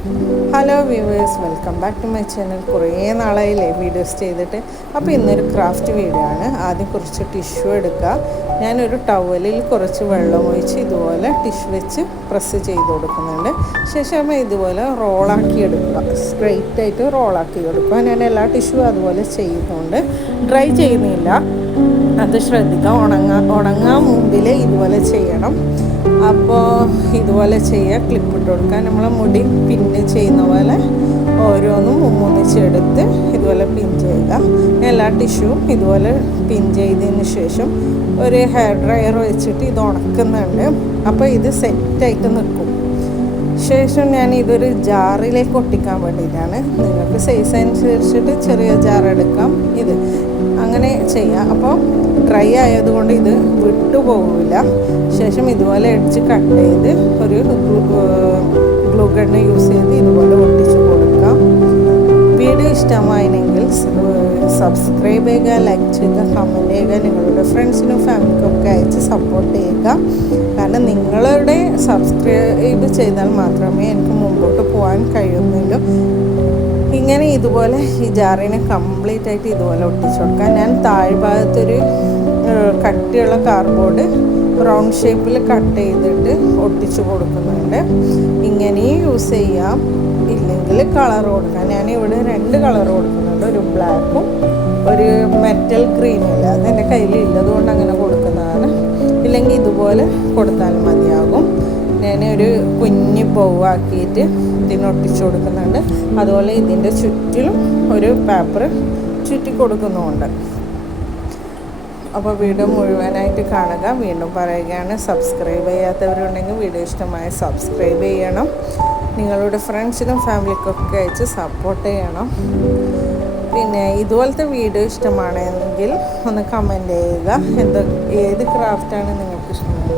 Hello viewers, welcome back to my channel. കുറേ നാളായില്ലേ videos ചെയ്തിട്ട്. അപ്പോൾ ഇന്നൊരു ക്രാഫ്റ്റ് വീഡിയോ ആണ്. ആദ്യം കുറച്ച് ടിഷ്യൂ എടുക്കുക. ഞാനൊരു ടവലിൽ കുറച്ച് വെള്ളം ഒഴിച്ച് ഇതുപോലെ ടിഷ്യൂ വെച്ച് പ്രസ് ചെയ്ത് കൊടുക്കുന്നുണ്ട്. ശേഷം ഇതുപോലെ റോളാക്കി എടുക്കുക. സ്ട്രെയിറ്റ് ആയിട്ട് റോളാക്കി കൊടുക്കുക. ഞാൻ എല്ലാ ടിഷ്യൂ അതുപോലെ ചെയ്യുന്നുണ്ട്. ഡ്രൈ ചെയ്യുന്നില്ല, അത് ശ്രദ്ധിക്കുക. ഉണങ്ങാൻ മുമ്പിൽ ഇതുപോലെ ചെയ്യണം. അപ്പോൾ ഇതുപോലെ ചെയ്യുക. ക്ലിപ്പ് ഇട്ട് കൊടുക്കുക. നമ്മളെ മുടി പിന്ന് ചെയ്യുന്ന പോലെ ഓരോന്നും മുമ്മുന്നിച്ചെടുത്ത് ഇതുപോലെ പിൻ ചെയ്യുക. എല്ലാ ടിഷ്യൂവും ഇതുപോലെ പിൻ ചെയ്തതിന് ശേഷം ഒരു ഹെയർ ഡ്രയർ വെച്ചിട്ട് ഇത് ഉണക്കുന്നുണ്ട്. അപ്പോൾ ഇത് സെറ്റായിട്ട് നിൽക്കും. ശേഷം ഞാൻ ഇതൊരു ജാറിലേക്ക് ഒട്ടിക്കാൻ വേണ്ടിയിട്ടാണ്. നിങ്ങൾക്ക് സൈസ് അനുസരിച്ചിട്ട് ചെറിയ ജാർ എടുക്കാം. ഇത് അങ്ങനെ ചെയ്യാം. അപ്പോൾ ഡ്രൈ ആയതുകൊണ്ട് ഇത് വിട്ടുപോകില്ല. ശേഷം ഇതുപോലെ അടിച്ച് കട്ട് ചെയ്ത് ഒരു ഗ്ലൂ ഗണ്ണ് യൂസ് ചെയ്ത് ഇതുപോലെ ഒട്ടിച്ച് കൊടുക്കാം. വീഡിയോ ഇഷ്ടമായെങ്കിൽ സബ്സ്ക്രൈബ് ചെയ്യുക, ലൈക്ക് ചെയ്യുക, കമൻറ്റ് ചെയ്യുക. നിങ്ങളുടെ ഫ്രണ്ട്സിനും ഫാമിലിക്കും ഒക്കെ അയച്ച് സപ്പോർട്ട് ചെയ്യുക. കാരണം നിങ്ങളുടെ സബ്സ്ക്രൈബ് ചെയ്താൽ മാത്രമേ എനിക്ക് മുമ്പോട്ട് പോകാൻ കഴിയുന്നുള്ളൂ. ഇങ്ങനെ ഇതുപോലെ ഈ ജാറിനെ കംപ്ലീറ്റ് ആയിട്ട് ഇതുപോലെ ഒട്ടിച്ചു കൊടുക്കാം. ഞാൻ താഴ്ഭാഗത്തൊരു കട്ടിയുള്ള കാർഡ്ബോർഡ് റൗണ്ട് ഷേപ്പിൽ കട്ട് ചെയ്തിട്ട് ഒട്ടിച്ചു കൊടുക്കുന്നുണ്ട്. ഇങ്ങനെയും യൂസ് ചെയ്യാം, ഇല്ലെങ്കിൽ കളർ കൊടുക്കാം. ഞാനിവിടെ 2 കളർ കൊടുക്കുന്നുണ്ട്. ഒരു ബ്ലാക്കും ഒരു മെറ്റൽ ഗ്രീനില്ല. അതെൻ്റെ കയ്യിലില്ലത് കൊണ്ട് അങ്ങനെ കൊടുക്കുന്നതാണ്. ഇല്ലെങ്കിൽ ഇതുപോലെ കൊടുത്താലും മതിയാകും. ഞാനൊരു കുഞ്ഞി പൂവാക്കിയിട്ട് ഇതിനൊട്ടിച്ചു കൊടുക്കുന്നുണ്ട്. അതുപോലെ ഇതിൻ്റെ ചുറ്റിലും ഒരു പേപ്പർ ചുറ്റി കൊടുക്കുന്നുമുണ്ട്. അപ്പോൾ വീഡിയോ മുഴുവനായിട്ട് കാണുക. വീണ്ടും പറയുകയാണ്, സബ്സ്ക്രൈബ് ചെയ്യാത്തവരുണ്ടെങ്കിൽ വീഡിയോ ഇഷ്ടമായി സബ്സ്ക്രൈബ് ചെയ്യണം. നിങ്ങളുടെ ഫ്രണ്ട്സിനും ഫാമിലിക്കൊക്കെ അയച്ച് സപ്പോർട്ട് ചെയ്യണം. പിന്നെ ഇതുപോലത്തെ വീഡിയോ ഇഷ്ടമാണെങ്കിൽ ഒന്ന് കമൻറ്റ് ചെയ്യുക. ഏത് ക്രാഫ്റ്റാണ് നിങ്ങൾക്ക് ഇഷ്ടമായത്.